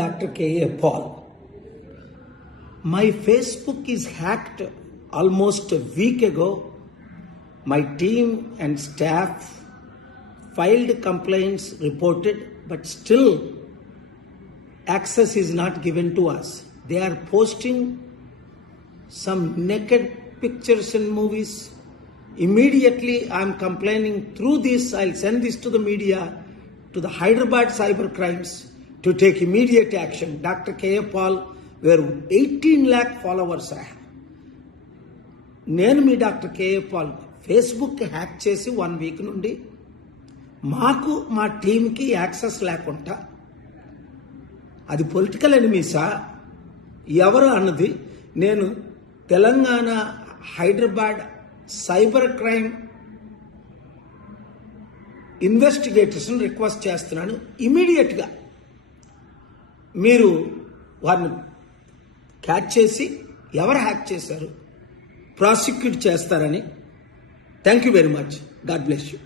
Dr. K.A. Paul. My Facebook is hacked almost a week ago. My team and staff filed complaints, reported, but still access is not given to us. They are posting some naked pictures and movies. Immediately I am complaining through this. I'll send this to the media, to the Hyderabad cyber crimes to take immediate action. Dr. K.A. Paul, where 18 lakh followers I have. నేను మీ doctor KA Paul Facebook hack చేసి 1 week నుండి మాకు మా టీంకి access లేకుండా అది political ఎనిమీసా ఎవరు అన్నది నేను తెలంగాణ హైదరాబాద్ సైబర్ క్రైమ్ ఇన్వెస్టిగేటర్స్ని రిక్వెస్ట్ చేస్తున్నాను. ఇమీడియట్గా మీరు వారిని క్యాచ్ చేసి ఎవరు హ్యాక్ చేశారు ప్రాసిక్యూట్ చేస్తారని. Thank you very much. God bless you.